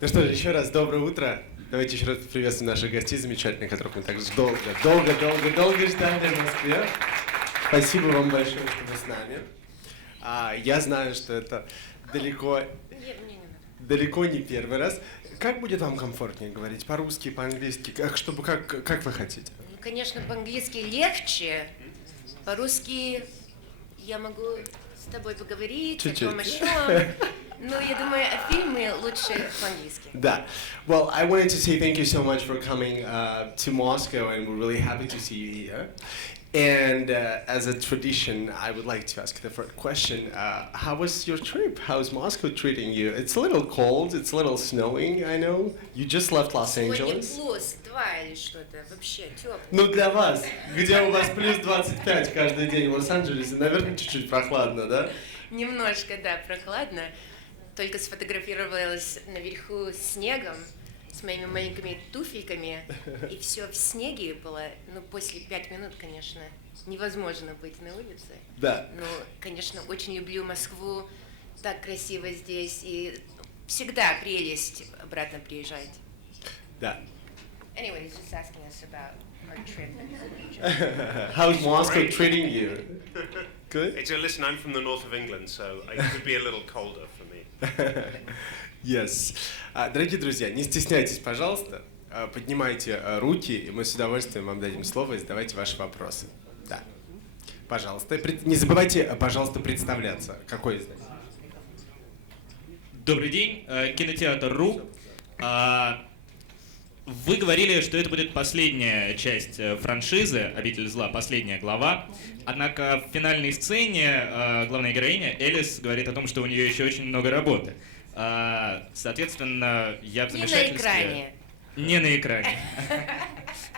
Ну что ж, еще раз доброе утро. Давайте еще раз приветствуем наших гостей замечательных, которых мы так долго ждали в Москве. Спасибо вам большое, что вы с нами. Я знаю, что это далеко не первый раз. Как будет вам комфортнее говорить? По-русски, по-английски? Как вы хотите? Ну, конечно, по-английски легче. По-русски я могу с тобой поговорить о том, о чем. Но я думаю, о фильме лучше по-английски. Да. Well, I wanted to say thank you so much for coming to Moscow, and we're really happy to see you here. And as a tradition, I would like to ask the first question. How was your trip? How's Moscow treating you? It's a little cold, it's a little snowing, I know. You just left Los Angeles. Сегодня +2 или что-то, вообще тепло. Ну для вас, где у вас плюс 25 каждый день в Лос-Анджелесе, наверное, чуть-чуть прохладно, да? Немножко, да, прохладно. Только сфотографировалась наверху с снегом, с моими маленькими туфельками, и все в снеге было. Ну, после 5 минут, конечно, невозможно быть на улице. Да. Ну, конечно, очень люблю Москву, так красиво здесь, и всегда прелесть обратно приезжать. Да. Anyway, he's just asking us about our trip. How's Moscow treating you? Good? Listen, I'm from the north of England, so it could be a little colder for me. Yes. Дорогие друзья, не стесняйтесь, пожалуйста, поднимайте руки, и мы с удовольствием вам дадим слово и задавайте ваши вопросы. Да. Пожалуйста. Не забывайте, пожалуйста, представляться. Какой из нас? Добрый день, кинотеатр.ру. Вы говорили, что это будет последняя часть франшизы «Обитель зла», последняя глава. Однако в финальной сцене главная героиня Элис говорит о том, что у нее еще очень много работы. Соответственно, я в замешательстве... Не на экране. Не на экране.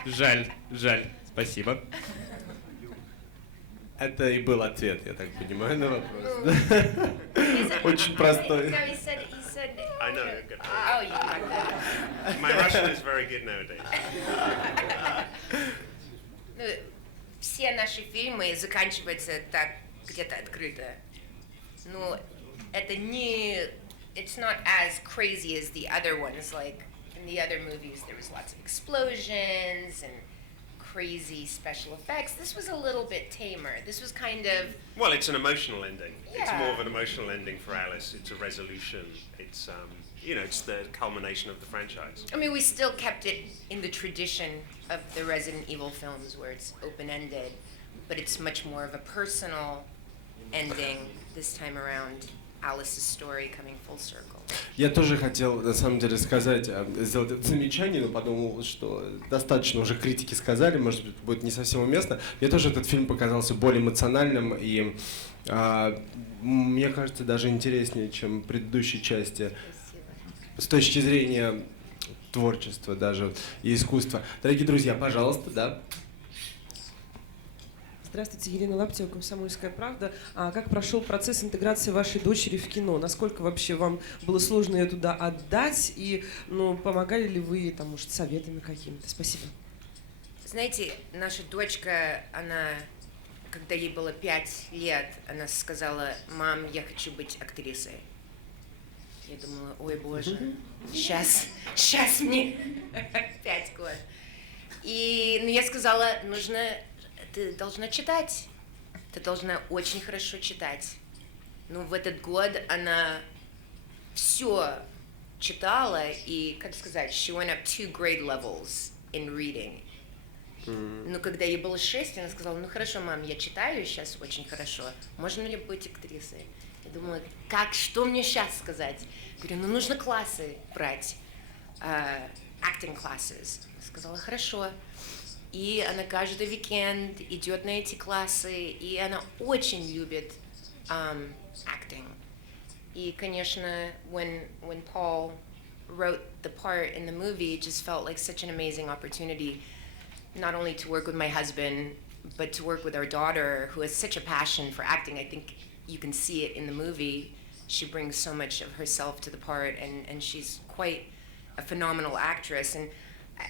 Жаль. Спасибо. Это и был ответ, я так понимаю, на вопрос. Очень простой. I know. Good. Oh, you got that. My Russian is very good nowadays. Ну, все наши фильмы заканчиваются так где-то открыто. Но это не... It's not as crazy as the other ones. Like, in the other movies, there was lots of explosions and crazy special effects. This was a little bit tamer. This was kind of... Well, it's an emotional ending. Yeah. It's more of an emotional ending for Alice. It's a resolution. It's, it's the culmination of the franchise. I mean, we still kept it in the tradition of the Resident Evil films where it's open-ended, but it's much more of a personal ending this time around. Alice's story coming full circle. Я тоже хотел, на самом деле, сделать это замечание, но подумал, что достаточно уже критики сказали, может быть, будет не совсем уместно. Мне тоже этот фильм показался более эмоциональным и, мне кажется, даже интереснее, чем предыдущие части. Спасибо. С точки зрения творчества даже и искусства. Дорогие друзья, пожалуйста, да. Здравствуйте, Елена Лаптева, «Комсомольская правда». Как прошел процесс интеграции вашей дочери в кино? Насколько вообще вам было сложно ее туда отдать? И помогали ли вы, может, советами какими-то? Спасибо. Знаете, наша дочка, она, когда ей было 5 лет, она сказала: «Мам, я хочу быть актрисой». Я думала: ой, боже, сейчас мне 5 год. И я сказала: ты должна читать, ты должна очень хорошо читать. В этот год она все читала, и, как сказать, she went up 2 grade levels in reading. Когда ей было 6, она сказала: хорошо, мам, я читаю сейчас очень хорошо, можно ли быть актрисой? Я думала, что мне сейчас сказать? Говорю, нужно классы брать, acting classes. Сказала: хорошо. И она каждый уикенд идет на эти классы, и она очень любит acting. И, конечно, when Paul wrote the part in the movie, it just felt like such an amazing opportunity, not only to work with my husband, but to work with our daughter, who has such a passion for acting. I think you can see it in the movie. She brings so much of herself to the part, and she's quite a phenomenal actress. And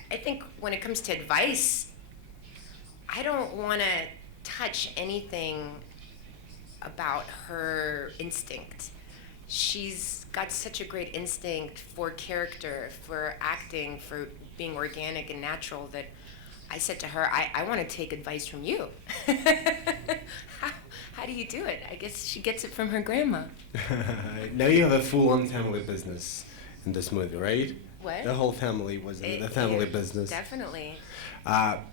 I think when it comes to advice, I don't want to touch anything about her instinct. She's got such a great instinct for character, for acting, for being organic and natural that I said to her, I want to take advice from you. How do you do it? I guess she gets it from her grandma. Now you have a full-on family business in this movie, right? What? The whole family was in the family business. Definitely.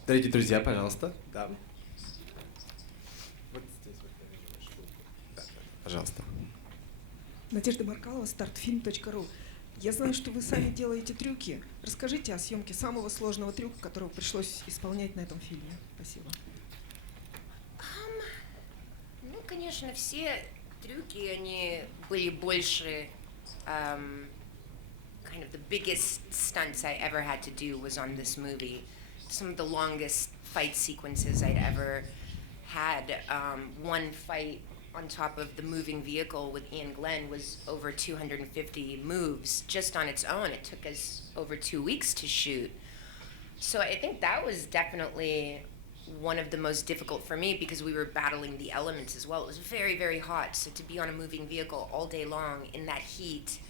Дорогие друзья, пожалуйста. Да. Вот здесь вот. Да, пожалуйста. Надежда Маркалова, стартфильм.ру. Я знаю, что вы сами делаете трюки. Расскажите о съемке самого сложного трюка, которого пришлось исполнять на этом фильме. Спасибо. Ну, конечно, все трюки, они были больше... kind of the biggest stunts I ever had to do was on this movie. Some of the longest fight sequences I'd ever had. One fight on top of the moving vehicle with Ian Glenn was over 250 moves just on its own. It took us over 2 weeks to shoot. So I think that was definitely one of the most difficult for me because we were battling the elements as well. It was very, very hot. So to be on a moving vehicle all day long in that heat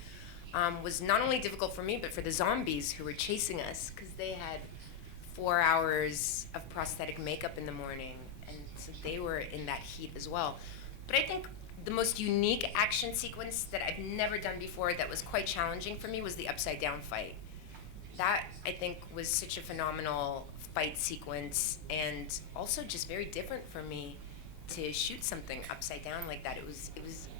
was not only difficult for me, but for the zombies who were chasing us because they had 4 hours of prosthetic makeup in the morning. And so they were in that heat as well. But I think the most unique action sequence that I've never done before that was quite challenging for me was the upside down fight. That, I think, was such a phenomenal fight sequence and also just very different for me to shoot something upside down like that. It was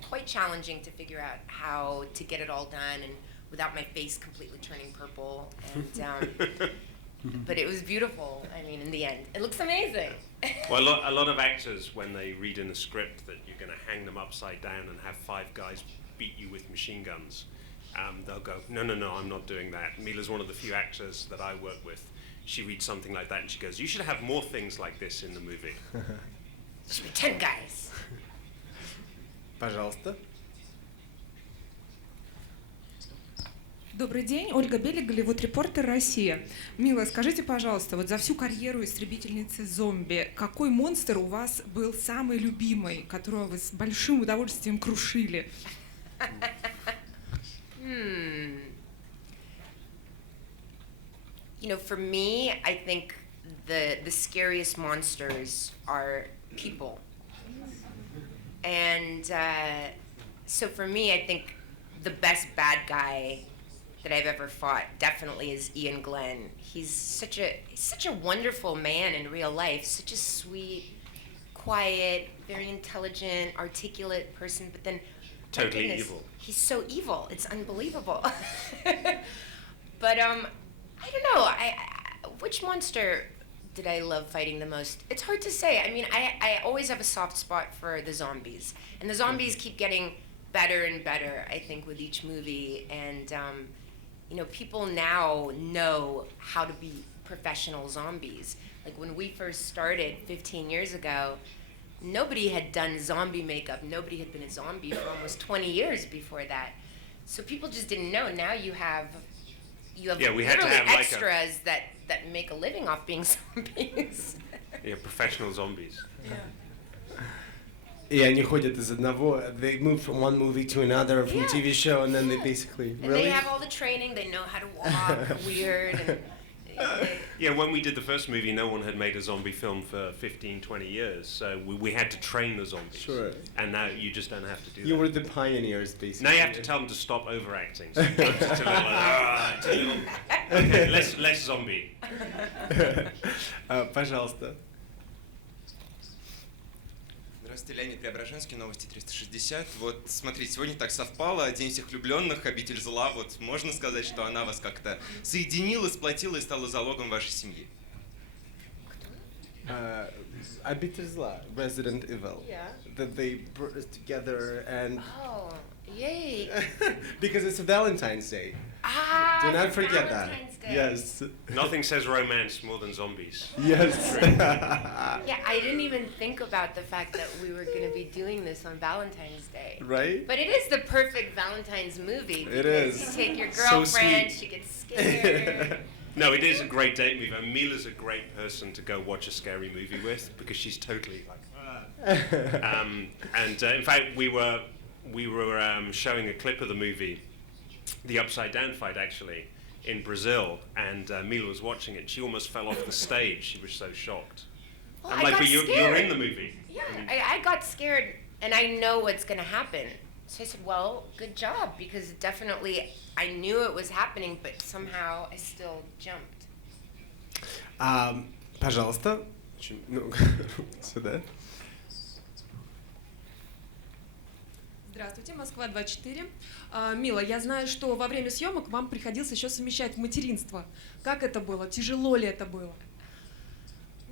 quite challenging to figure out how to get it all done and without my face completely turning purple. And but it was beautiful. I mean, in the end, it looks amazing. Well, a lot of actors, when they read in a script that you're going to hang them upside down and have 5 guys beat you with machine guns, they'll go, no, I'm not doing that. Milla's one of the few actors that I work with. She reads something like that and she goes, you should have more things like this in the movie. There should be 10 guys. Пожалуйста. Добрый день, Ольга Белик, Голливуд-репортер, Россия. Милла, скажите, пожалуйста, вот за всю карьеру истребительницы зомби, какой монстр у вас был самый любимый, которого вы с большим удовольствием крушили? You know, for me, I think the scariest monsters are people. And so for me, I think the best bad guy that I've ever fought definitely is Ian Glenn. He's such a wonderful man in real life, such a sweet, quiet, very intelligent, articulate person, but then Totally evil. He's so evil. It's unbelievable. But I don't know. Which monster did I love fighting the most? It's hard to say. I mean, I always have a soft spot for the zombies, and the zombies keep getting better and better, I think, with each movie. And you know, people now know how to be professional zombies. Like when we first started 15 years ago, nobody had done zombie makeup. Nobody had been a zombie for almost 20 years before that. So people just didn't know. Now you have we had to literally have like extras that make a living off being zombies. Yeah, professional zombies. И они ходят из одного, they move from one movie to another, from Yeah. TV show, and then they basically, And really? they have all the training. They know how to walk weird. And, Yeah, when we did the first movie, no one had made a zombie film for 15, 20 years, so we had to train the zombies. Sure. And now you just don't have to do You that. were the pioneers, basically. Now you have to tell them to stop overacting. So it's a little, okay, less zombie. Пожалуйста. Здравствуйте, Леонид Преображенский, новости 360. Вот, смотрите, сегодня так совпало, День всех влюбленных, Обитель зла. Вот можно сказать, что она вас как-то соединила, сплотила и стала залогом вашей семьи? Обитель зла, Resident Evil. Yeah. That they brought us together and... oh, yay! Because it's a Valentine's Day. Do not forget that. Valentine's Day. Yes. Nothing says romance more than zombies. Yes. Yeah, I didn't even think about the fact that we were going to be doing this on Valentine's Day. Right? But it is the perfect Valentine's movie. It because is. You take your So girlfriend, sweet. she gets scared. No, it is a great date movie. And Milla's a great person to go watch a scary movie with because she's totally like, In fact, we were showing a clip of the movie, the Upside Down fight, actually, in Brazil, and Mila was watching it. She almost fell off the stage. She was so shocked. Well, I'm I like, got but you're in scared. the movie. Yeah, I got scared, and I know what's going to happen. So I said, well, good job, because definitely I knew it was happening, but somehow I still jumped. Пожалуйста. Ну, сюда. Здравствуйте, Москва 24. Мила, я знаю, что во время съемок вам приходилось еще совмещать материнство. Как это было? Тяжело ли это было?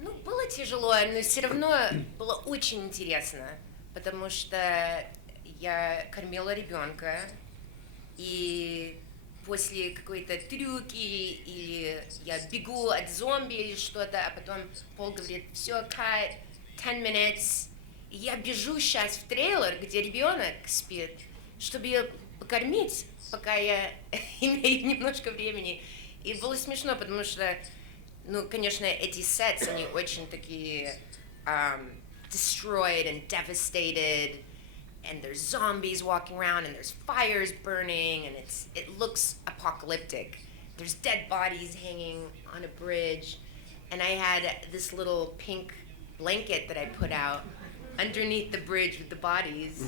Ну, было тяжело, но все равно было очень интересно, потому что я кормила ребенка, и после какой-то трюки, или я бегу от зомби или что-то, а потом Пол говорит, все, cut, 10 minutes, и я бежу сейчас в трейлер, где ребенок спит, чтобы ее покормить, пока я имею немножко времени. И было смешно, потому что, ну, конечно, эти сетс, они очень такие destroyed and devastated, and there's zombies walking around, and there's fires burning, and it looks apocalyptic. There's dead bodies hanging on a bridge, and I had this little pink blanket that I put out underneath the bridge with the bodies,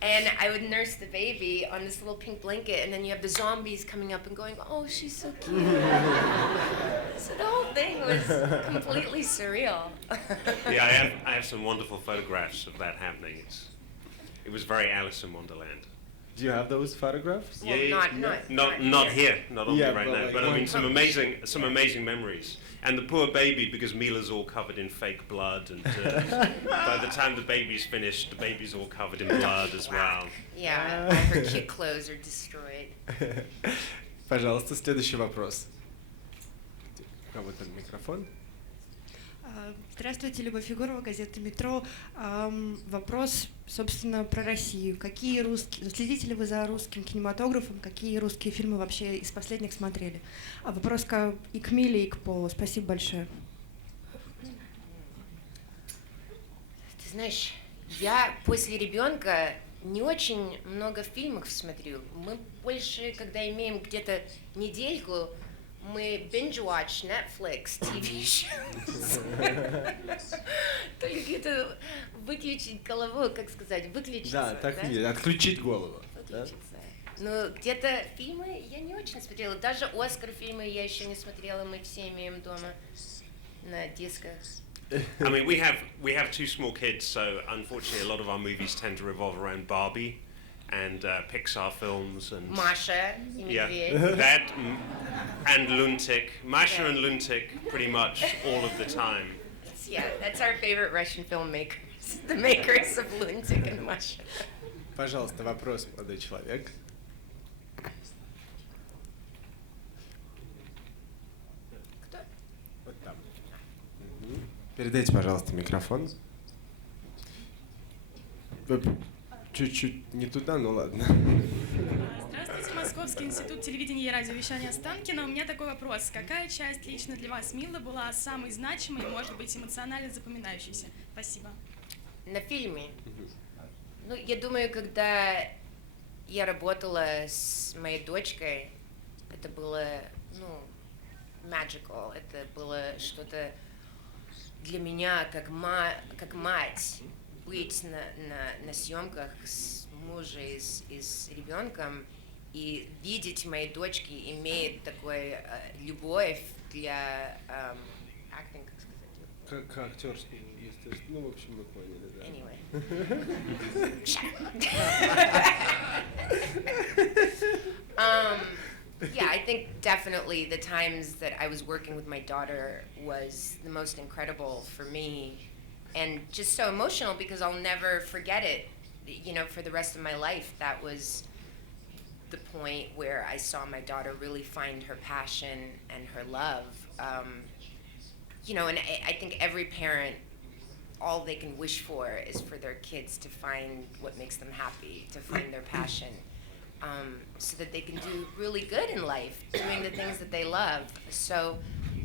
and I would nurse the baby on this little pink blanket, and then you have the zombies coming up and going, oh, she's so cute. So the whole thing was completely surreal. Yeah, I have some wonderful photographs of that happening. It was very Alice in Wonderland. Do you have those photographs? Well, Not here, not on me right now. like But I mean, some one- amazing memories. And the poor baby, because Mila's all covered in fake blood, and by the time the baby's finished, the baby's all covered in blood as well. Yeah, all her cute clothes are destroyed. Пожалуйста, следующий вопрос. У кого-то микрофон? Здравствуйте, Люба Фигурова, газета «Метро». Вопрос, собственно, про Россию. Какие русские... Следите ли вы за русским кинематографом? Какие русские фильмы вообще из последних смотрели? Вопрос и к Милле, и к Полу. Спасибо большое. Ты знаешь, я после ребенка не очень много фильмов смотрю. Мы больше, когда имеем где-то недельку, мы binge-watch Netflix, TV shows. Только это выключить голову, как сказать, выключиться. Да, так и есть. Отключить голову. Выключиться. Но где-то фильмы я не очень смотрела. Даже Оскар фильмы я еще не смотрела. Мы все имеем дома на дисках. I mean, we have two small kids, so unfortunately, a lot of our movies tend to revolve around Barbie and Pixar films and Маша и Медведь. Yeah, that and Luntik, Masha and Luntik, pretty much all of the time. Yeah, that's our favorite Russian filmmakers, the makers of Luntik and Masha. Пожалуйста, вопрос, молодой человек. Кто? Вот там. Передайте, пожалуйста, микрофон. Чуть-чуть не туда, ну ладно. Здравствуйте, Московский институт телевидения и радиовещания Останкино. У меня такой вопрос. Какая часть лично для вас, Милла, была самой значимой и, может быть, эмоционально запоминающейся? Спасибо. На фильме? Ну, я думаю, когда я работала с моей дочкой, это было, ну, magical. Это было что-то для меня, как мать, быть на съемках с мужем и с ребенком и видеть моей дочки имеет такой любовь для acting, как сказать? Как актерскую, естественно. Ну, в общем, мы поняли, да. Anyway. Yeah, I think definitely the times that I was working with my daughter was the most incredible for me and just so emotional because I'll never forget it, you know, for the rest of my life. That was the point where I saw my daughter really find her passion and her love. You know, and I think every parent, all they can wish for is for their kids to find what makes them happy, to find their passion, so that they can do really good in life, doing the things that they love. So,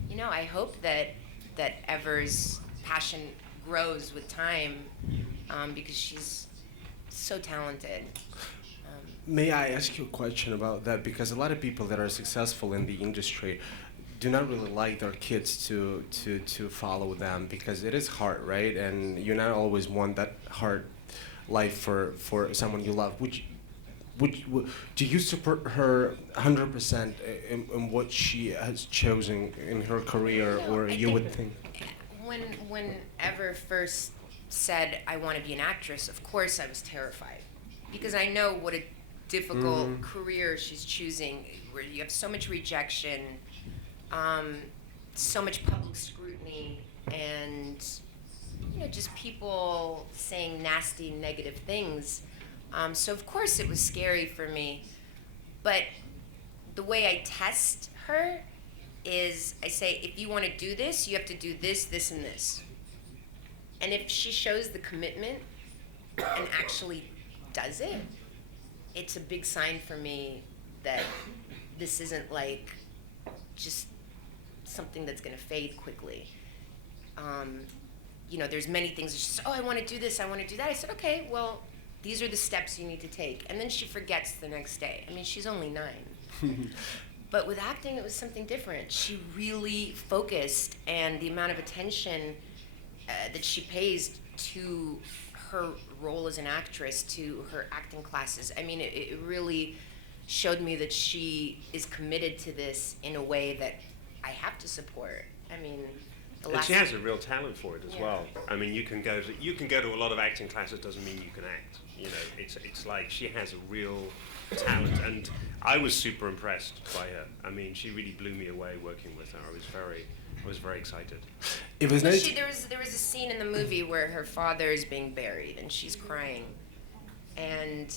you know, I hope that Ever's passion grows with time, because she's so talented. May I ask you a question about that? Because a lot of people that are successful in the industry do not really like their kids to follow them, because it is hard, right? And you not always want that hard life for someone you love. Do you support her 100% in what she has chosen in her career, or you would think? When Ever first said, I want to be an actress, of course I was terrified, because I know what a difficult career she's choosing, where you have so much rejection, so much public scrutiny, and just people saying nasty, negative things. So of course it was scary for me, but the way I test her is I say, if you want to do this, you have to do this, this, and this. And if she shows the commitment and actually does it, it's a big sign for me that this isn't like just something that's going to fade quickly. There's many things. She says, I want to do this, I want to do that. I said, okay, well, these are the steps you need to take. And then she forgets the next day. I mean, she's only 9. But with acting, it was something different. She really focused, and the amount of attention that she pays to her role as an actress, to her acting classes. I mean, it really showed me that she is committed to this in a way that I have to support. I mean, and she has a real talent for it as well. I mean, you can go to a lot of acting classes, doesn't mean you can act. It's like she has a real talent, and I was super impressed by her. I mean, she really blew me away working with her. I was very excited. It was nice. There was a scene in the movie where her father is being buried and she's crying, and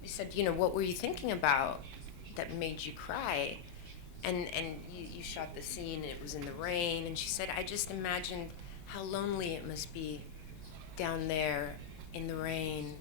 we said, what were you thinking about that made you cry? And you shot the scene, and it was in the rain, and she said, I just imagined how lonely it must be down there in the rain.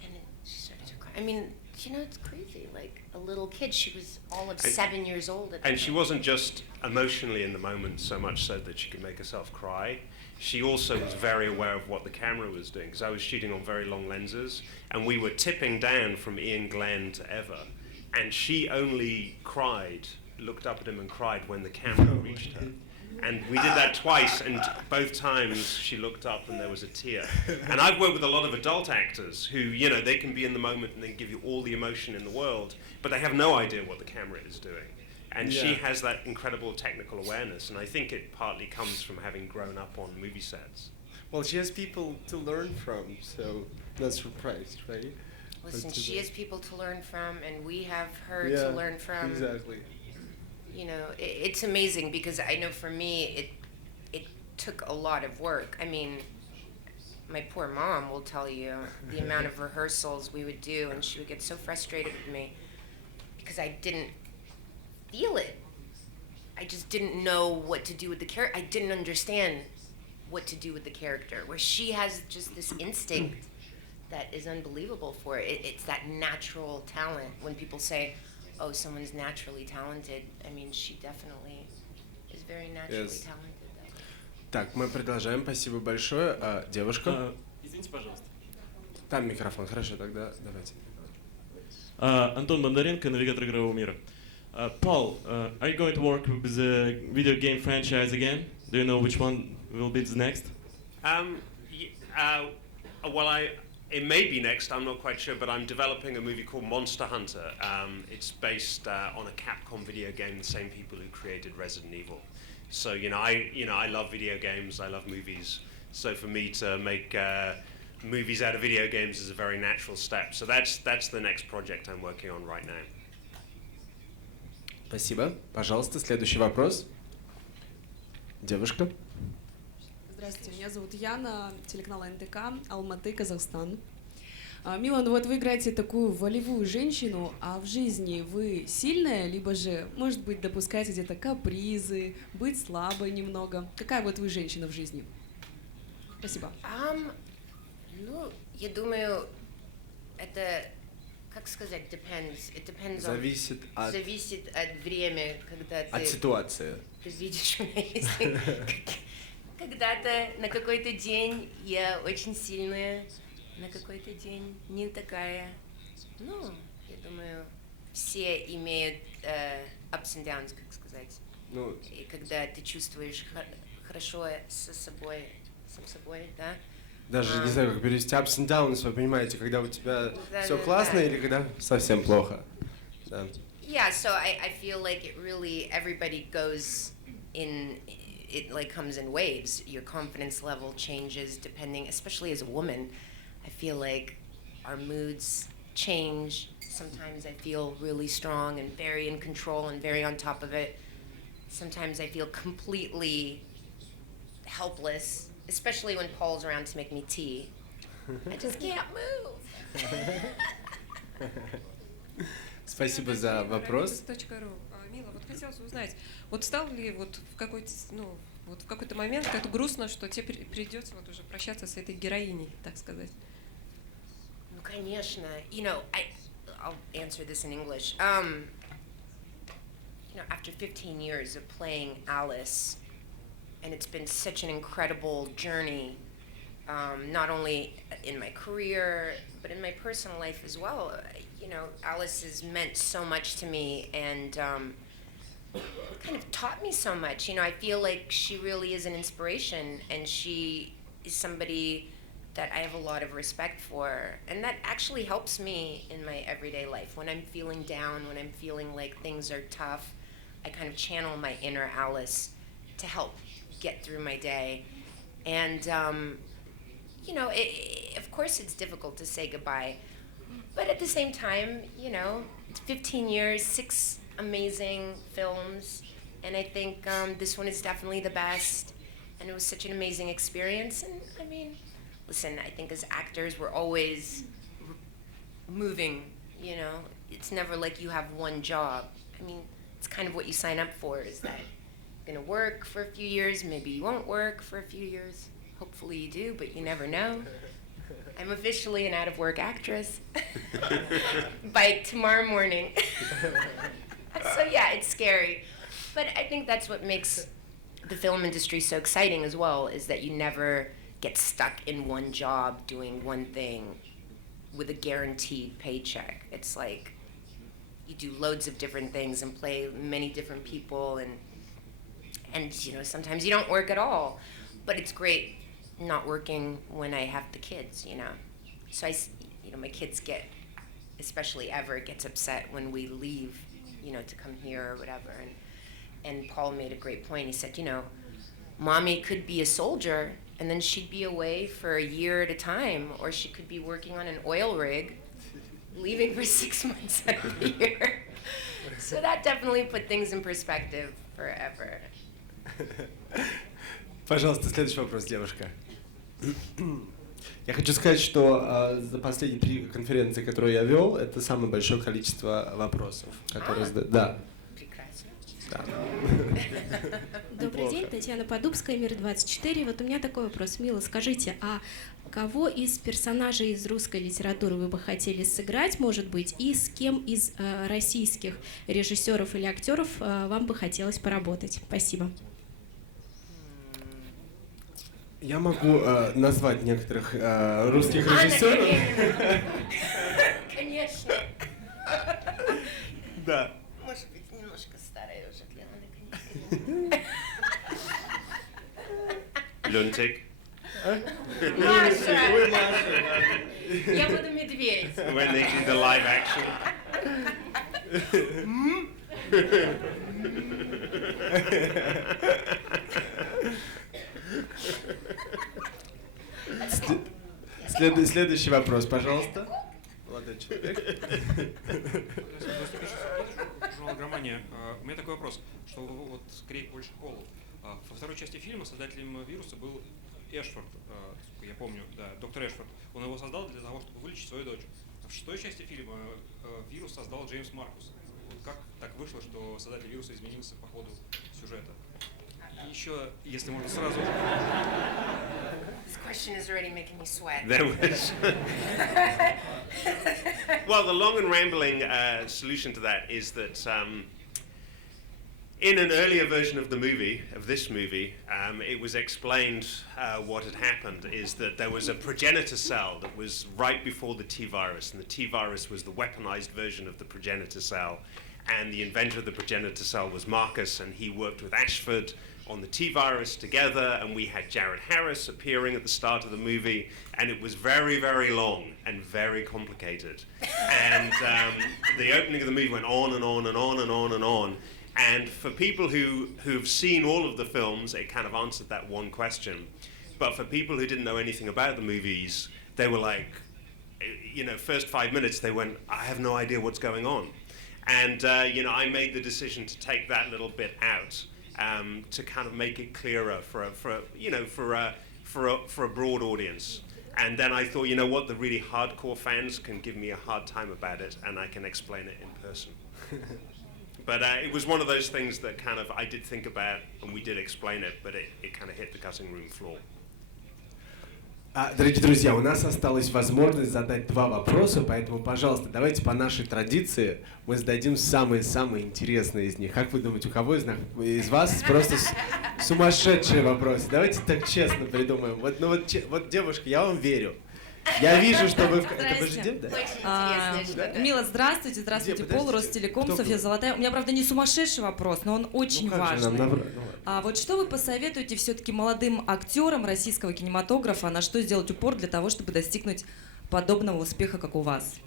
And she started to cry. I mean, it's crazy. Like a little kid, she was all of 7 years old at the time. And she wasn't just emotionally in the moment so much so that she could make herself cry. She also was very aware of what the camera was doing, because I was shooting on very long lenses, and we were tipping down from Ian Glenn to Eva. And she only looked up at him and cried when the camera reached her. And we did that twice, and both times she looked up and there was a tear. And I've worked with a lot of adult actors who, they can be in the moment and they give you all the emotion in the world, but they have no idea what the camera is doing. And she has that incredible technical awareness, and I think it partly comes from having grown up on movie sets. Well, she has people to learn from, so not surprised, right? Listen, she has people to learn from, and we have her to learn from. Exactly. It's amazing, because I know for me, it took a lot of work. I mean, my poor mom will tell you the amount of rehearsals we would do, and she would get so frustrated with me because I didn't feel it. I just didn't know what to do with the character. I didn't understand what to do with the character, where she has just this instinct that is unbelievable for it. It's that natural talent. When people say, someone's naturally talented, I mean, she definitely is very naturally talented. Так, мы продолжаем. Спасибо большое. Девушка. Извините, пожалуйста. Там микрофон. Хорошо, тогда давайте. Антон Бондаренко, навигатор игрового мира. Paul, are you going to work with the video game franchise again? Do you know which one will be the next? It may be next, I'm not quite sure, but I'm developing a movie called Monster Hunter. It's based on a Capcom video game, the same people who created Resident Evil. So, I love video games, I love movies. So for me to make movies out of video games is a very natural step. So that's the next project I'm working on right now. Спасибо. Пожалуйста, следующий вопрос. Девушка. Здравствуйте, меня зовут Яна, телеканал НТК, Алматы, Казахстан. Милла, вот вы играете такую волевую женщину, а в жизни вы сильная, либо же, может быть, допускаете где-то капризы, быть слабой немного? Какая вот вы женщина в жизни? Спасибо. Я думаю, это, как сказать, depends. It depends Зависит от времени, когда ты... От ситуации. Ты видишь, у меня есть когда-то на какой-то день я очень сильная, на какой-то день не такая. Ну, я думаю, все имеют ups and downs, как сказать. Ну, И когда ты чувствуешь хорошо сам собой, да? даже не знаю, как перевести ups and downs, вы понимаете, когда у тебя Да, все да, классно да. или когда совсем плохо. Да. Yeah, so I feel like it really, everybody goes in, it like comes in waves. Your confidence level changes depending, especially as a woman. I feel like our moods change. Sometimes I feel really strong and very in control and very on top of it. Sometimes I feel completely helpless, especially when Paul's around to make me tea. I just can't move. Спасибо за вопрос. Милла, вот хотелось узнать, вот стал ли вот в какой-то, ну, вот в какой-то момент как-то грустно, что тебе придется вот уже прощаться с этой героиней, так сказать? Ну, конечно. You know, I'll answer this in English. You know, after 15 years of playing Alice, and it's been such an incredible journey, not only in my career, but in my personal life as well. You know, Alice has meant so much to me, and kind of taught me so much. You know, I feel like she really is an inspiration, and she is somebody that I have a lot of respect for, and that actually helps me in my everyday life. When I'm feeling down, when I'm feeling like things are tough, I kind of channel my inner Alice to help get through my day. And, you know, of course it's difficult to say goodbye, but at the same time, you know, it's 15 years, 6 amazing films, and I think this one is definitely the best, and it was such an amazing experience. And I mean, listen, I think as actors we're always moving, you know, it's never like you have one job. I mean, it's kind of what you sign up for, is that you're gonna work for a few years, maybe you won't work for a few years, hopefully you do, but you never know. I'm officially an out-of-work actress by tomorrow morning. So yeah, it's scary. But I think that's what makes the film industry so exciting as well, is that you never get stuck in one job doing one thing with a guaranteed paycheck. It's like you do loads of different things and play many different people, and you know, sometimes you don't work at all. But it's great not working when I have the kids, you know. So you know, my kids especially Everett gets upset when we leave, you know, to come here or whatever. And Paul made a great point. He said, you know, Mommy could be a soldier and then she'd be away for a year at a time, or she could be working on an oil rig, leaving for 6 months out of the year. So that definitely put things in perspective forever. Пожалуйста, следующий вопрос, девушка. Я хочу сказать, что за последние 3 конференции, которые я вел, это самое большое количество вопросов, которые да. Прекрасно. Да. Добрый день, Татьяна Подубская, Мир-24. Вот у меня такой вопрос. Милла, скажите, а кого из персонажей из русской литературы вы бы хотели сыграть, может быть, и с кем из российских режиссеров или актеров вам бы хотелось поработать? Спасибо. Я могу назвать некоторых русских режиссеров. Конечно. Да. Может быть, немножко старая уже для Анны, конечно. Lunatic. Маша! Я буду медведь. When they do the live action. Следующий вопрос, пожалуйста. Молодой человек. Журнал «Громания». У меня такой вопрос, что вот скорее больше к Полу. Во второй части фильма создателем вируса был Эшфорд, я помню, да, доктор Эшфорд. Он его создал для того, чтобы вылечить свою дочь. В шестой части фильма вирус создал Джеймс Маркус. Вот как так вышло, что создатель вируса изменился по ходу сюжета? И еще, если можно сразу... This question is already making me sweat. There was. Well, the long and rambling solution to that is that in an earlier version of this movie, it was explained what had happened is that there was a progenitor cell that was right before the T-virus, and the T-virus was the weaponized version of the progenitor cell, and the inventor of the progenitor cell was Marcus, and he worked with Ashford on the T-virus together, and we had Jared Harris appearing at the start of the movie, and it was very, very long and very complicated. And the opening of the movie went on and on and on and on and on. And for people who've seen all of the films, it kind of answered that one question. But for people who didn't know anything about the movies, they were like, first 5 minutes, they went, I have no idea what's going on. And, I made the decision to take that little bit out to kind of make it clearer for a broad audience. And then I thought, what, the really hardcore fans can give me a hard time about it, and I can explain it in person. But it was one of those things that kind of I did think about, and we did explain it, but it kind of hit the cutting room floor. Дорогие друзья, у нас осталась возможность задать 2 вопроса, поэтому, пожалуйста, давайте по нашей традиции мы зададим самые-самые интересные из них. Как вы думаете, у кого из вас просто сумасшедшие вопросы? Давайте так честно придумаем. Вот девушка, я вам верю. Я вижу, что вы... Это Бождев, да? Милла, здравствуйте, здравствуйте, Пол, Ростелеком, Софья Золотая. У меня, правда, не сумасшедший вопрос, но он очень важный. Вот что вы посоветуете все-таки молодым актерам российского кинематографа, на что сделать упор для того, чтобы достигнуть подобного успеха, как у вас?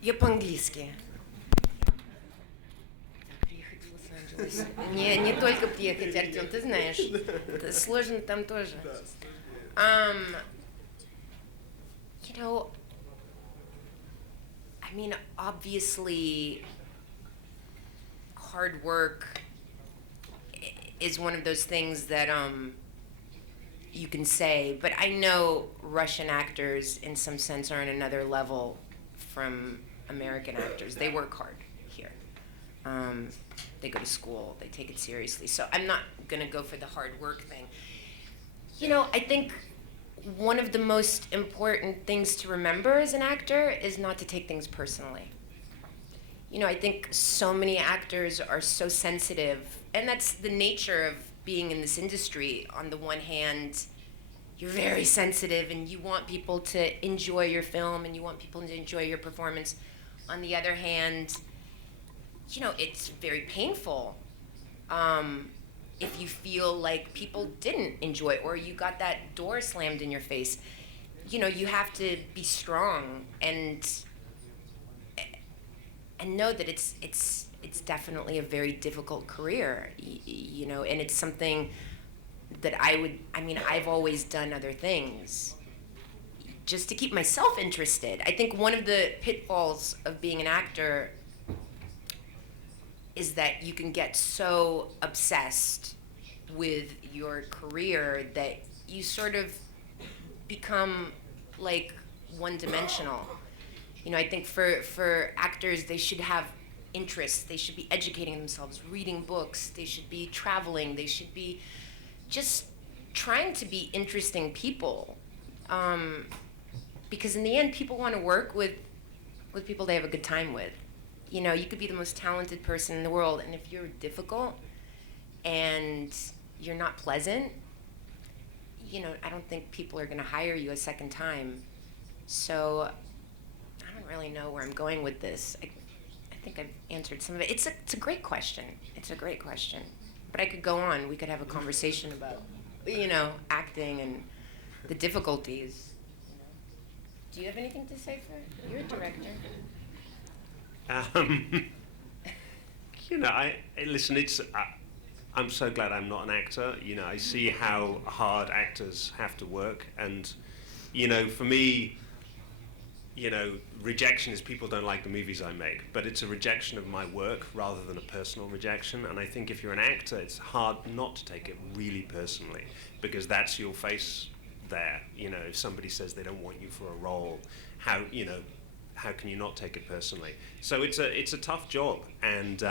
Я по-английски. Не только приехать, Артем, ты знаешь, это сложно там тоже. Obviously, hard work is one of those things that you can say, but I know Russian actors, in some sense, are on another level from American actors. They work hard here. They go to school, they take it seriously. So I'm not gonna go for the hard work thing. I think one of the most important things to remember as an actor is not to take things personally. I think so many actors are so sensitive, and that's the nature of being in this industry. On the one hand, you're very sensitive and you want people to enjoy your film and you want people to enjoy your performance. On the other hand, it's very painful if you feel like people didn't enjoy it or you got that door slammed in your face. You have to be strong and know that it's definitely a very difficult career, and it's something that I've always done other things just to keep myself interested. I think one of the pitfalls of being an actor is that you can get so obsessed with your career that you sort of become like one-dimensional. I think for actors, they should have interests. They should be educating themselves, reading books. They should be traveling. They should be just trying to be interesting people. Because in the end, people want to work with people they have a good time with. You could be the most talented person in the world, and if you're difficult and you're not pleasant, I don't think people are going to hire you a second time. So I don't really know where I'm going with this. I think I've answered some of it. It's a great question. It's a great question. But I could go on. We could have a conversation about, acting and the difficulties. Do you have anything to say for it? You're a director. Listen, I'm so glad I'm not an actor. I see how hard actors have to work, and for me, rejection is people don't like the movies I make, but it's a rejection of my work rather than a personal rejection. And I think if you're an actor, it's hard not to take it really personally, because that's your face there. If somebody says they don't want you for a role, how can you not take it personally? So it's a tough job, and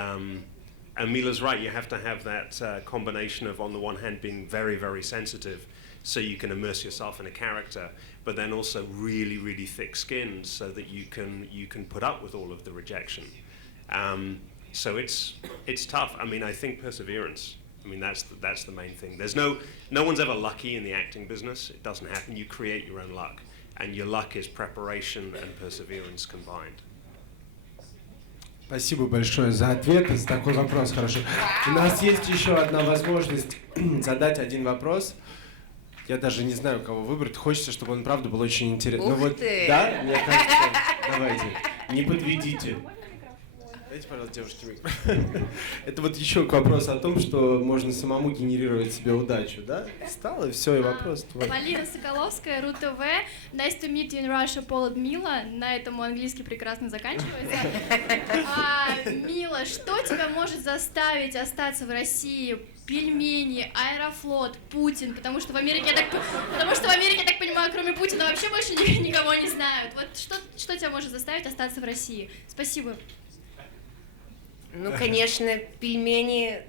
Milla's right. You have to have that combination of, on the one hand, being very, very sensitive, so you can immerse yourself in a character, but then also really, really thick-skinned, so that you can put up with all of the rejection. So it's tough. I mean, I think perseverance. I mean, that's the main thing. There's no one's ever lucky in the acting business. It doesn't happen. You create your own luck, and your luck is preparation and perseverance combined. Спасибо большое за ответ, за такой вопрос хороший. У нас есть еще одна возможность задать один вопрос. Я даже не знаю, кого выбрать. Хочется, чтобы он, правда, был очень интересный. Ух вот, ты! Да? Мне кажется, давайте, не подведите. Дайте, пожалуйста, девушке микрофон. Это вот еще к вопросу о том, что можно самому генерировать себе удачу, да? Встал, и все, и вопрос твой. Полина Соколовская, РУ-ТВ. Nice to meet you in Russia, Paul and Милла. На этом мой английский прекрасно заканчивается. Милла, что тебя может заставить остаться в России? Пельмени, Аэрофлот, Путин, потому что в Америке, я так понимаю, кроме Путина вообще больше никого не знают. Вот что тебя может заставить остаться в России? Спасибо. Ну, конечно, пельмени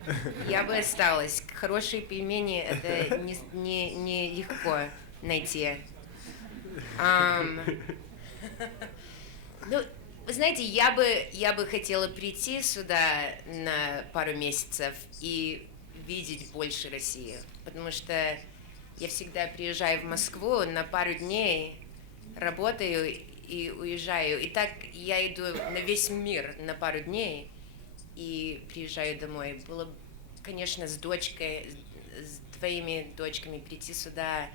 я бы осталась. Хорошие пельмени это не легко найти. Ну, вы знаете, я бы хотела прийти сюда на пару месяцев и видеть больше России, потому что я всегда приезжаю в Москву на пару дней, работаю и уезжаю. И так я иду на весь мир на пару дней и приезжаю домой. Было, конечно, с твоими дочками прийти сюда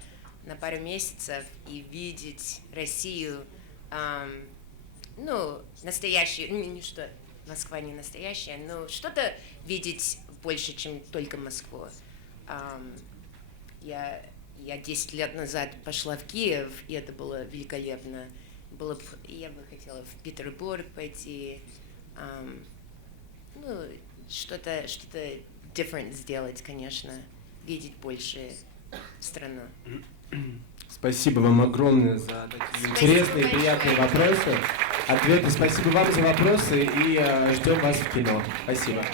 на пару месяцев и видеть Россию, ну, настоящую, не что, Москва не настоящая, но что-то видеть больше, чем только Москву. Я 10 лет назад пошла в Киев, и это было великолепно. Я бы хотела в Петербург пойти, ну, что-то different сделать, конечно, видеть больше страну. Спасибо вам огромное за такие интересные и приятные вопросы, ответы. Спасибо вам за вопросы и ждем вас в кино. Спасибо.